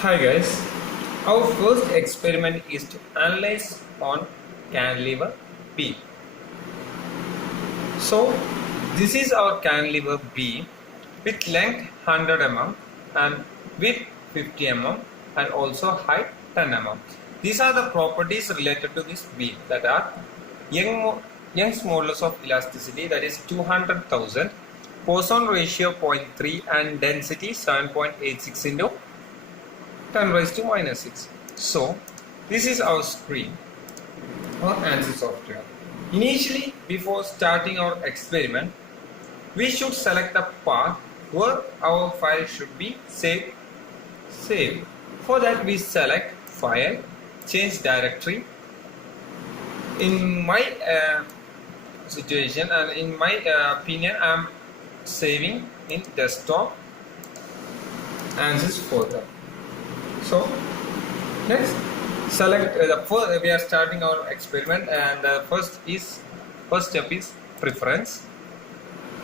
Hi guys, our first experiment is to analyze on cantilever B. So this is our cantilever B with length 100 mm and width 50 mm and also height 10 mm. These are the properties related to this beam, that are Young's modulus of elasticity, that is 200,000, Poisson ratio 0.3 and density 7.86 into 10 raised to minus 6. So this is our screen or Ansys software. Initially, before starting our experiment, we should select the path where our file should be saved. For that, we select File, Change Directory. In my situation and in my opinion, I am saving in desktop Ansys folder. So next, select we are starting our experiment, and the first step is preference.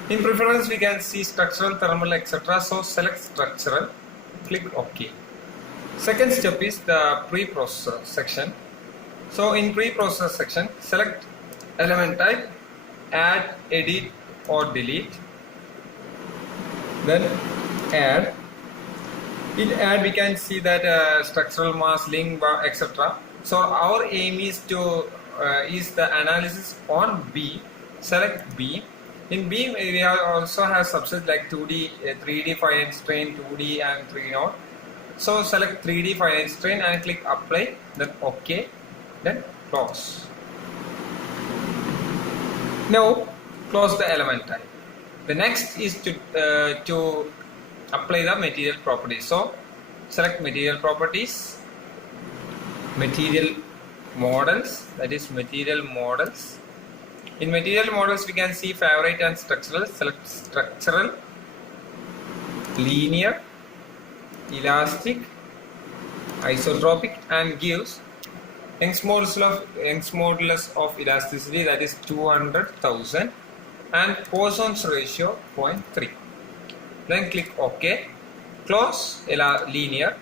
In preference, we can see structural, thermal, etc. So select structural, click OK. Second step is the pre-processor section. So in pre-processor section, select element type, add, edit or delete. Then add. In add, we can see that structural mass, link bar, etc. So our aim is to is the analysis on B. Select B. In B, we also have subsets like 2D, 3D finite strain, 2D and 3D. So select 3D finite strain and click apply. Then OK. Then close. Now close the element type. The next is to apply the material properties. So select material properties, material models, that is material models. In material models, we can see favorite and structural. Select structural, linear, elastic, isotropic, and gives Young's modulus of elasticity, that is 200,000, and Poisson's ratio 0.3. Then click OK, close linear,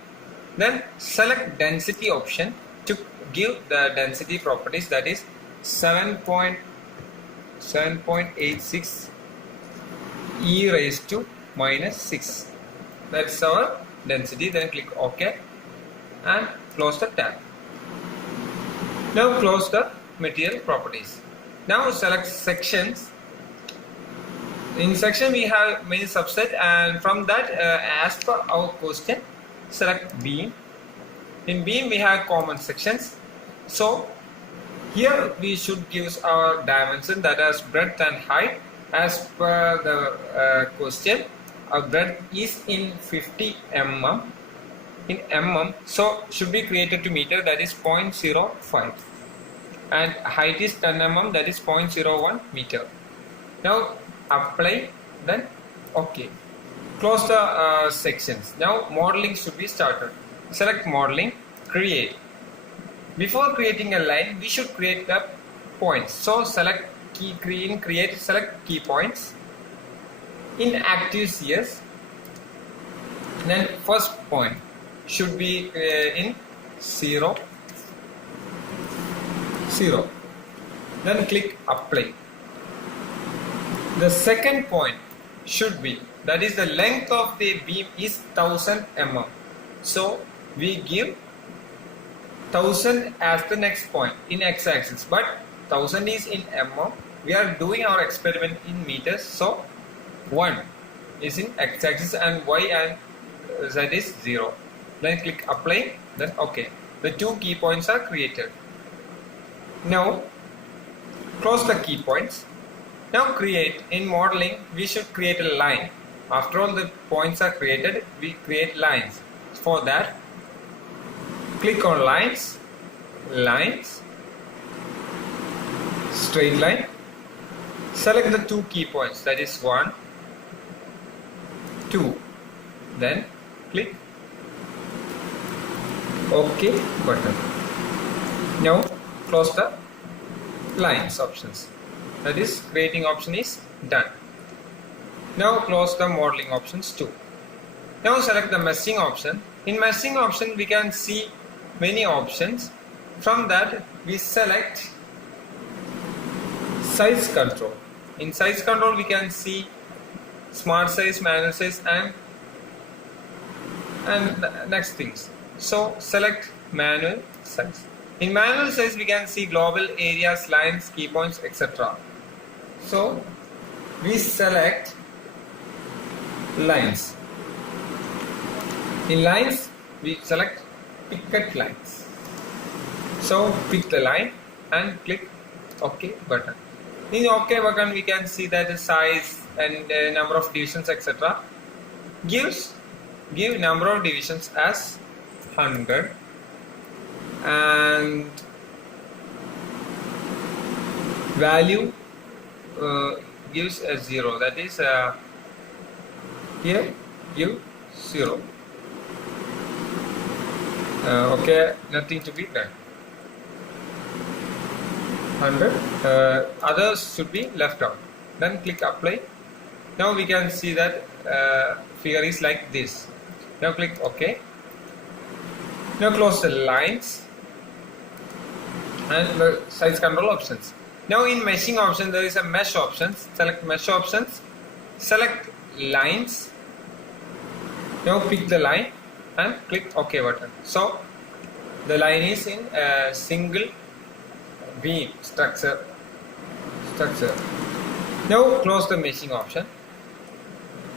then select density option to give the density properties, that is 7.86 e raised to minus 6. That's our density. Then click OK and close the tab. Now close the material properties. Now select sections. In section, we have many subset, and from that, as per our question, select beam. In beam, we have common sections. So here we should give our dimension, that is breadth and height. As per the question, our breadth is in 50 mm. In mm, so should be created to meter, that is 0.05, and height is 10 mm, that is 0.01 meter. Now apply, then OK. Close the sections. Now modeling should be started. Select modeling, create. Before creating a line, we should create the points. So select create, select key points. In active CS, then first point should be in 0, 0. Then click apply. The second point should be, that is the length of the beam is 1000 mm. So we give 1000 as the next point in x-axis, but 1000 is in mm. We are doing our experiment in meters, so 1 is in x-axis and y and z is 0. Then click apply, then OK. The two key points are created. Now close the key points. Now create, in modeling, we should create a line. After all the points are created, we create lines. For that, click on lines, straight line. Select the two key points, that is 1, 2. Then click OK button. Now close the lines options. That is, creating option is done. Now close the modeling options too. Now select the meshing option. In meshing option we can see many options. From that we select size control. In size control we can see smart size, manual size, and next things. So select manual size. In manual size we can see global areas, lines, key points, etc. So we select lines. In lines we select picket lines. So pick the line and click OK button. In OK button we can see that the size and number of divisions, etc. Give number of divisions as 100 and value gives a 0, that is here give 0. Okay, nothing to be done. 100, others should be left out. Then click apply. Now we can see that figure is like this. Now click OK. Now close the lines and the size control options. Now in meshing option there is a mesh options. Select mesh options. Select lines. Now pick the line and click OK button. So the line is in a single beam structure. Now close the meshing option.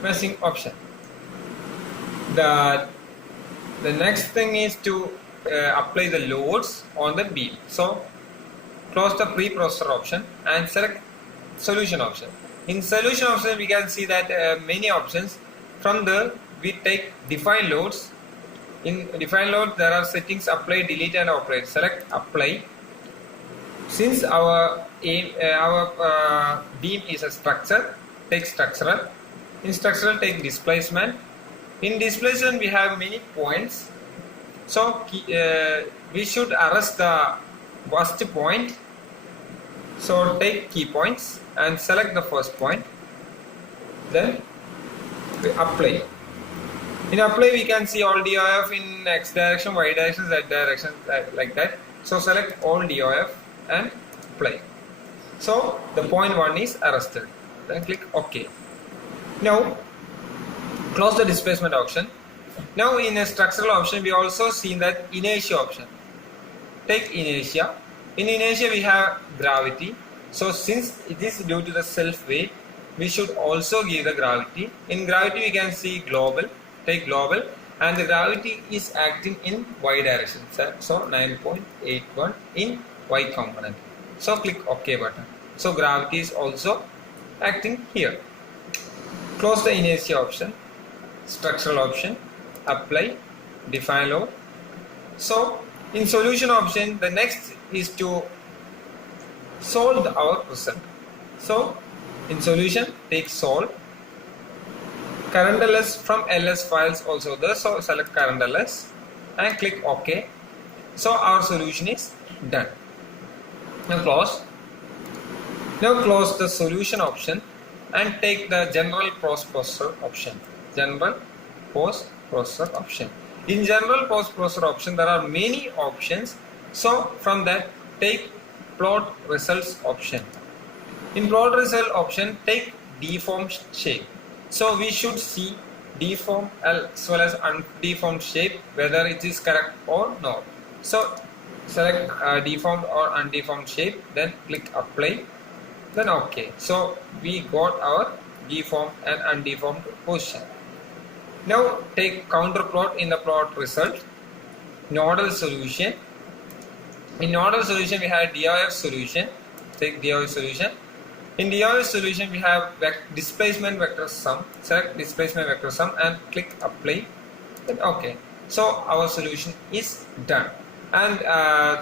Meshing option. The next thing is to apply the loads on the beam. So close the pre-processor option and select solution option. In solution option we can see that many options. From there we take define loads. In define load there are settings apply, delete and operate. Select apply. Since our beam is a structure, take structural. In structural take displacement. In displacement we have many points. So we should arrest the worst point. So take key points and select the first point. Then apply. In apply we can see all DOF in X direction, Y direction, Z direction, like that. So select all DOF and apply. So the point 1 is arrested. Then click OK. Now close the displacement option. Now in a structural option we also seen that inertia option. Take inertia. In inertia we have gravity. So since it is due to the self weight, we should also give the gravity. In gravity we can see global. Take global, and the gravity is acting in Y direction. So 9.81 in Y component. So click OK button. So gravity is also acting here. Close the inertia option. Structural option. Apply. Define load. So in solution option the next is to solve our result. So in solution take solve. Current ls from ls files also there. So select current ls and click OK. So our solution is done. Now close. Now close the solution option and take the general post processor option. General post processor option. In general post processor option there are many options. So from that take plot results option. In plot result option take deformed shape. So we should see deformed as well as undeformed shape, whether it is correct or not. So select deformed or undeformed shape, then click apply, then OK. So we got our deformed and undeformed position. Now take counter plot in the plot result. Nodal solution. In nodal solution we have DOF solution. Take DOF solution. In DOF solution we have displacement vector sum. Select displacement vector sum and click apply, then OK. So our solution is done, and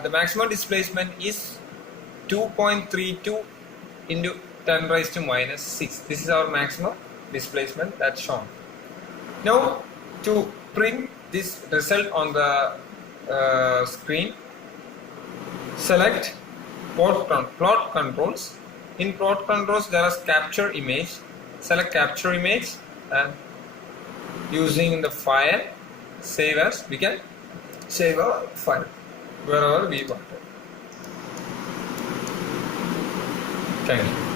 the maximum displacement is 2.32 into 10 raised to minus 6. This is our maximum displacement that's shown. Now to print this result on the screen, select plot controls. In plot controls there is capture image. Select capture image and using the file save as, we can save our file wherever we want. Thank you.